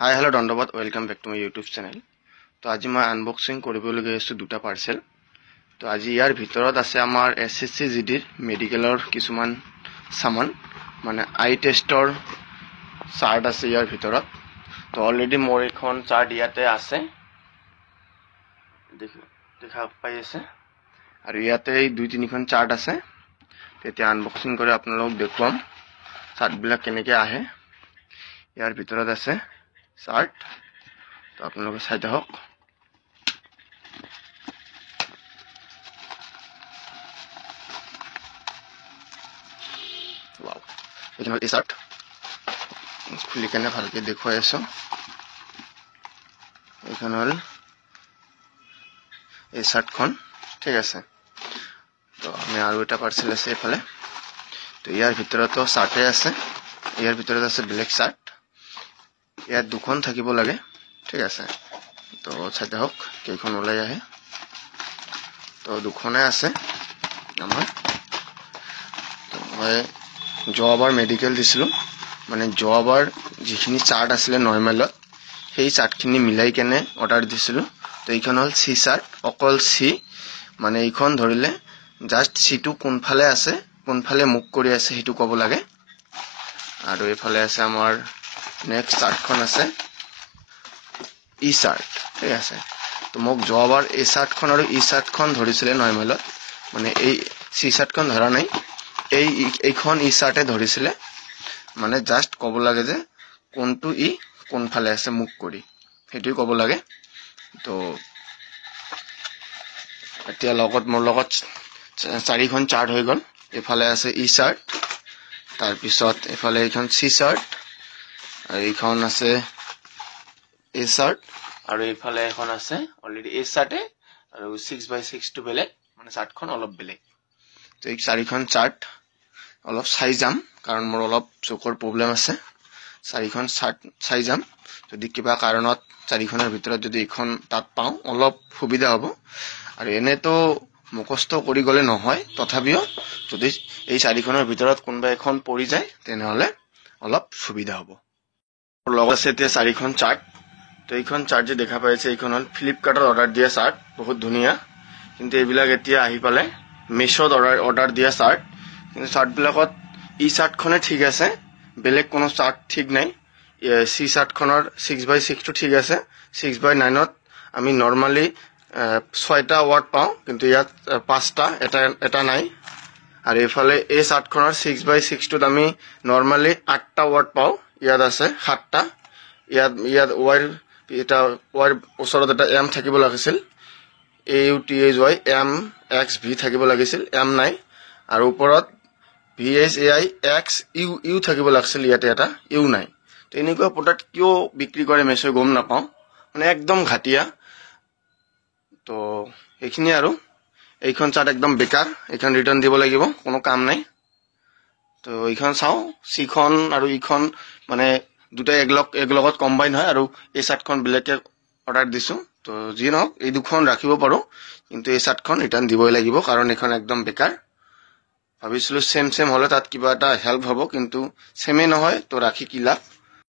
হাই hello' ধন্যবাদ welcome back to my YouTube channel. তো আজি মই আনবক্সিং কৰিবলৈ গৈ আছোঁ দুটা পাৰ্চেল। তো আজি ইয়াৰ ভিতৰত আছে আমাৰ SSC GDৰ মেডিকেলৰ কিছুমান সামান, মানে আই টেষ্টৰ চাৰ্ট আছে ইয়াৰ ভিতৰত। তো অলৰেডি মোৰ এখন চাৰ্ট ইয়াতে আছে, দেখা পাই আছে, আৰু ইয়াতে দুই তিনিখন চাৰ্ট আছে। তেতিয়া আনবক্সিং কৰি আপোনালোকক দেখুৱাম চাৰ্টবিলাক কেনেকৈ আহে। ইয়াৰ ভিতৰত আছে চাৰ্ট, তো আপোনালোকে চাই থাকক। এইখন হ'ল এই চাৰ্ট, খুলি কেনে ভালকৈ দেখুৱাই আছোঁ। এইখন হ'ল এই চাৰ্টখন, ঠিক আছে। তো আমি আৰু এটা পাৰ্চেল আছে এইফালে। তো ইয়াৰ ভিতৰতো চাৰ্টে আছে, ইয়াৰ ভিতৰত আছে ব্লেক চাৰ্ট। ইয়াত দুখন থাকিব লাগে, ঠিক আছে। তো চাই থাকক কেইখন ওলাই আহে। তো দুখনে আছে আমাৰ। তো মই যোৱাবাৰ মেডিকেল দিছিলোঁ, মানে যোৱাবাৰ যিখিনি চাৰ্ট আছিলে নৰ্মেলত, সেই চাৰ্টখিনি মিলাই কেনে অৰ্ডাৰ দিছিলোঁ। তো এইখন হ'ল চি চাৰ্ট, অকল চি, মানে এইখন ধৰিলে জাষ্ট চিটো কোনফালে আছে, কোনফালে মুখ কৰি আছে সেইটো ক'ব লাগে। আৰু এইফালে আছে আমাৰ নেক্সট চাৰ্টখন আছে ই চাৰ্ট, ঠিক আছে। তো মোক যোৱাবাৰ এই চাৰ্টখন আৰু ই চাৰ্টখন ধৰিছিলে নৰ্মেলত, মানে এই চি চাৰ্টখন ধৰা নাই, এইখন ই চাৰ্টে ধৰিছিলে। মানে জাষ্ট ক'ব লাগে যে কোনটো ই কোনফালে আছে মুখ কৰি, সেইটোৱে ক'ব লাগে। তো এতিয়া মোৰ লগত 4খন চাৰ্ট হৈ গ'ল। এইফালে আছে ই চাৰ্ট, তাৰপিছত এইফালে এইখন চি চাৰ্ট, আৰু এইখন আছে এ চাৰ্ট, আৰু এইফালে এখন আছে অলৰেডি এ চাৰ্টে, আৰু 6x6টো বেলেগ, মানে চাৰ্টখন অলপ বেলেগ। তো এই 4খন চাৰ্ট অলপ চাই যাম, কাৰণ মোৰ অলপ চকুৰ প্ৰব্লেম আছে। 4খন চাৰ্ট চাই যাম, যদি কিবা কাৰণত 4খনৰ ভিতৰত যদি এইখন তাত পাওঁ অলপ সুবিধা হ'ব। আৰু এনেতো মুখস্থ কৰি গ'লে নহয়, তথাপিও যদি এই 4খনৰ ভিতৰত কোনোবা এখন পৰি যায় তেনেহ'লে অলপ সুবিধা হ'ব। লগত আছে এতিয়া 4খন চাৰ্ট। তো এইখন চাৰ্ট যে দেখা পাইছে, এইখন হ'ল ফ্লিপকাৰ্টত অৰ্ডাৰ দিয়া চাৰ্ট, বহুত ধুনীয়া। কিন্তু এইবিলাক এতিয়া আহি পালে মিছ'ত অৰ্ডাৰ দিয়া চাৰ্ট। কিন্তু চাৰ্টবিলাকত ই চাৰ্টখনে ঠিক আছে, বেলেগ কোনো চাৰ্ট ঠিক নাই। চি চাৰ্টখনৰ 6x6টো ঠিক আছে, 6x9ত আমি নৰ্মালি 6টা ৱাৰ্ড পাওঁ, কিন্তু ইয়াত 5টা, এটা নাই। আৰু এইফালে এই চাৰ্টখনৰ 6x6টোত আমি নৰ্মালি 8টা ৱাৰ্ড পাওঁ, ইয়াত আছে 7টা। ইয়াত ৱাইৰ ওচৰত এটা এম থাকিব লাগিছিল, AUTHY MXV থাকিব লাগিছিল, এম নাই। আৰু ওপৰত VHAIXU থাকিব লাগিছিল, ইয়াতে এটা ইউ নাই। তো এনেকুৱা প্ৰডাক্ট কিয় বিক্ৰী কৰে মেছ'ই গম নাপাওঁ, মানে একদম ঘাটিয়া। তো এইখিনিয়ে আৰু। এইখন চাৰ্ট একদম বেকাৰ, এইখন ৰিটাৰ্ণ দিব লাগিব, কোনো কাম নাই। তো এইখন চাওঁ, চিখন আৰু ইখন মানে দুটাই একলগত কম্বাইন হয়, আৰু এই চাৰ্টখন বেলেগকৈ অৰ্ডাৰ দিছোঁ। তো যি নহওক, এই দুখন ৰাখিব পাৰোঁ, কিন্তু এই চাৰ্টখন ৰিটাৰ্ণ দিবই লাগিব, কাৰণ এইখন একদম বেকাৰ। ভাবিছিলোঁ চেম হ'লে তাত কিবা এটা হেল্প হ'ব, কিন্তু চেমেই নহয়, তো ৰাখি কি লাভ।